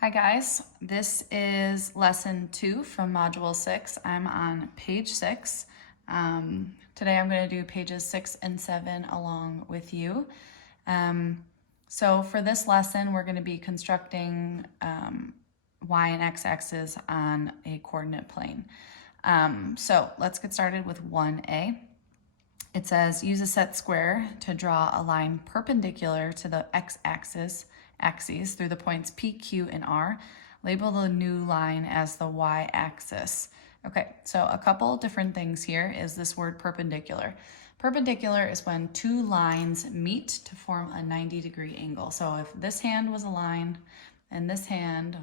Hi guys, this is lesson 2 from module 6. I'm on page 6. Today I'm going to do pages 6 and 7 along with you. So for this lesson we're going to be constructing y and x axes on a coordinate plane. So let's get started with 1a. It says use a set square to draw a line perpendicular to the x-axis through the points P, Q, and R. Label the new line as the y-axis. Okay, so a couple different things here is this word perpendicular. Perpendicular is when two lines meet to form a 90-degree angle. So if this hand was a line and this hand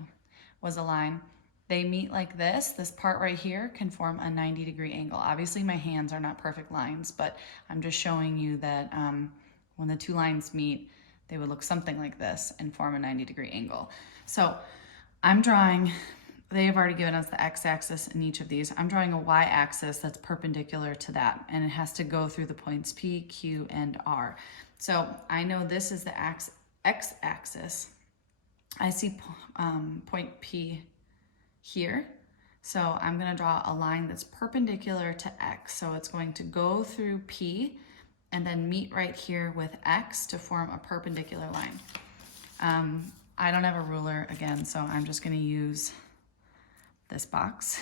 was a line, they meet like this part right here can form a 90-degree angle. Obviously my hands are not perfect lines, but I'm just showing you that when the two lines meet, they would look something like this and form a 90-degree angle. So I'm drawing, they have already given us the x-axis in each of these. I'm drawing a y-axis that's perpendicular to that, and it has to go through the points P, Q, and R. So I know this is the x-axis. I see point P here. So I'm going to draw a line that's perpendicular to x. So it's going to go through P and then meet right here with x to form a perpendicular line. I don't have a ruler again, so I'm just going to use this box.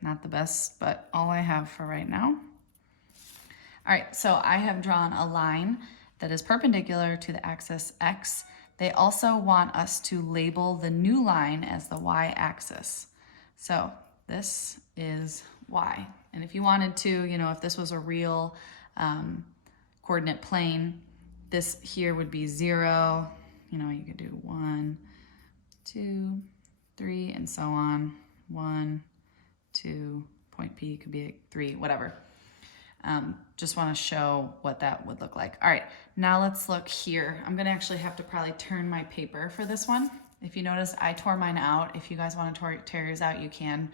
Not the best, but all I have for right now. All right, so I have drawn a line that is perpendicular to the axis x. They also want us to label the new line as the y-axis. So this is y. And if you wanted to, if this was a real coordinate plane, this here would be 0. You could do 1, 2, 3, and so on. 1, 2, point P could be 3, whatever. Just want to show what that would look like. All right, now let's look here. I'm going to actually have to probably turn my paper for this one. If you notice, I tore mine out. If you guys want to tear yours out, you can.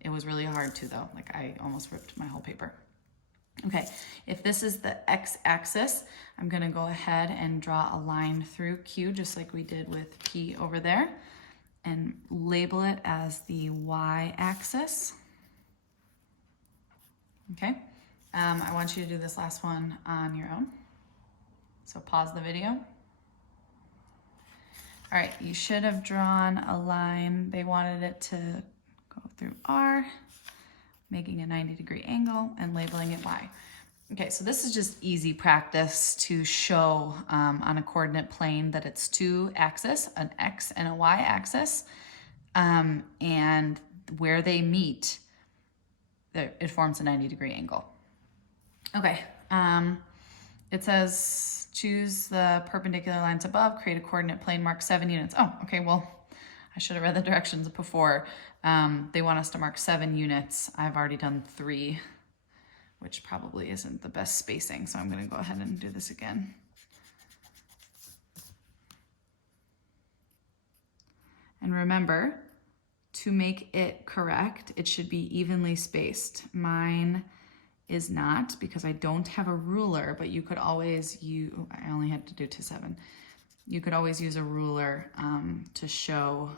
It was really hard to though. Like I almost ripped my whole paper. Okay, if this is the x-axis, I'm going to go ahead and draw a line through Q just like we did with P over there and label it as the y-axis. Okay, I want you to do this last one on your own. So pause the video. All right, you should have drawn a line. They wanted it to go through R, making a 90-degree angle and labeling it Y. Okay, so this is just easy practice to show on a coordinate plane that it's two axes, an X and a Y axis, and where they meet, it forms a 90-degree angle. Okay, it says choose the perpendicular lines above, create a coordinate plane, mark 7 units. Oh, okay, well, I should have read the directions before. They want us to mark 7 units. I've already done 3, which probably isn't the best spacing, so I'm going to go ahead and do this again. And remember, to make it correct, it should be evenly spaced. Mine is not because I don't have a ruler, but you could always I only had to do to 7. You could always use a ruler to show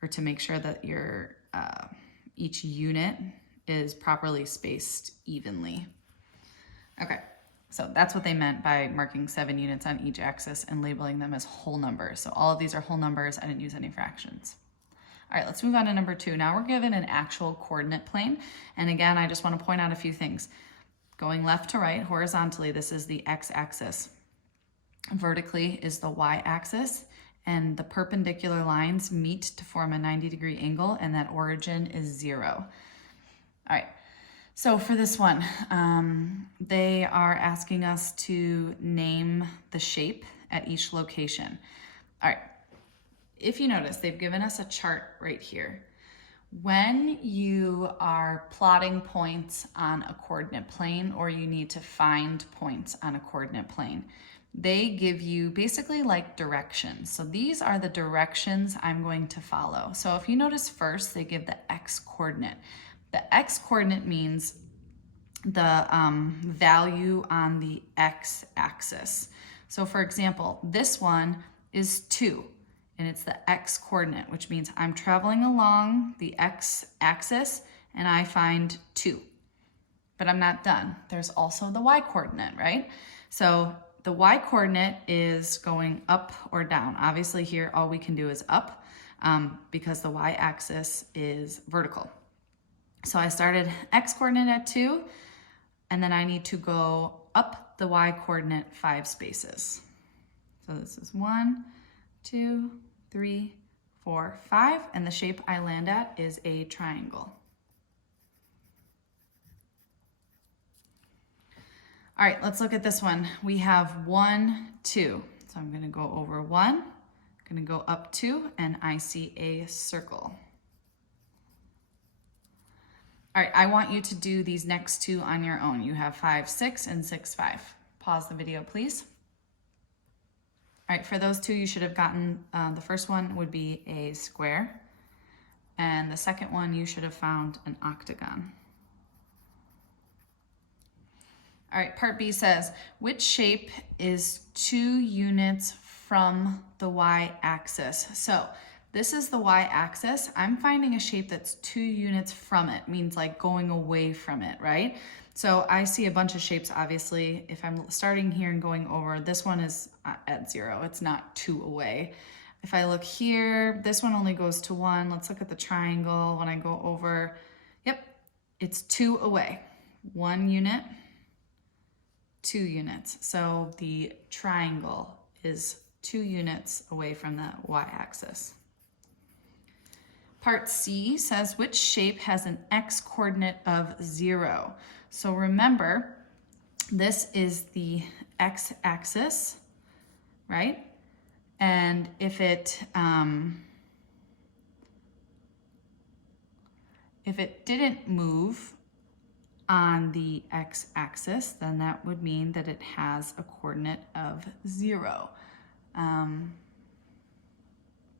or to make sure that your each unit is properly spaced evenly. Okay, so that's what they meant by marking 7 units on each axis and labeling them as whole numbers. So all of these are whole numbers. I didn't use any fractions. All right, let's move on to number 2. Now we're given an actual coordinate plane. And again, I just want to point out a few things. Going left to right, horizontally, this is the x-axis. Vertically is the y-axis, and the perpendicular lines meet to form a 90-degree angle, and that origin is 0. All right, so for this one, they are asking us to name the shape at each location. All right. If you notice, they've given us a chart right here. When you are plotting points on a coordinate plane or you need to find points on a coordinate plane, they give you basically like directions. So these are the directions I'm going to follow. So if you notice first, they give the x coordinate. The x coordinate means the value on the x-axis. So for example, this one is 2. and it's the x coordinate, which means I'm traveling along the x axis and I find 2. But I'm not done. There's also the y coordinate, right? So the y coordinate is going up or down. Obviously here all we can do is up because the y axis is vertical. So I started x coordinate at 2, and then I need to go up the y coordinate 5 spaces. So this is 1, 2, 3, 4, 5, and the shape I land at is a triangle. All right, let's look at this one. We have 1, 2. So I'm gonna go over 1, gonna go up 2, and I see a circle. All right, I want you to do these next 2 on your own. You have 5, 6, and 6, 5. Pause the video, please. All right, for those 2, you should have gotten, the first one would be a square, and the second one, you should have found an octagon. All right, part B says, which shape is 2 units from the y-axis? So this is the y-axis. I'm finding a shape that's 2 units from it, means like going away from it, right? So I see a bunch of shapes, obviously. If I'm starting here and going over, this one is at 0. It's not 2 away. If I look here, this one only goes to 1. Let's look at the triangle. When I go over, yep, it's 2 away. 1 unit, 2 units. So the triangle is 2 units away from the y-axis. Part C says, which shape has an x-coordinate of 0? So remember, this is the x-axis, right? And if it didn't move on the x-axis, then that would mean that it has a coordinate of 0.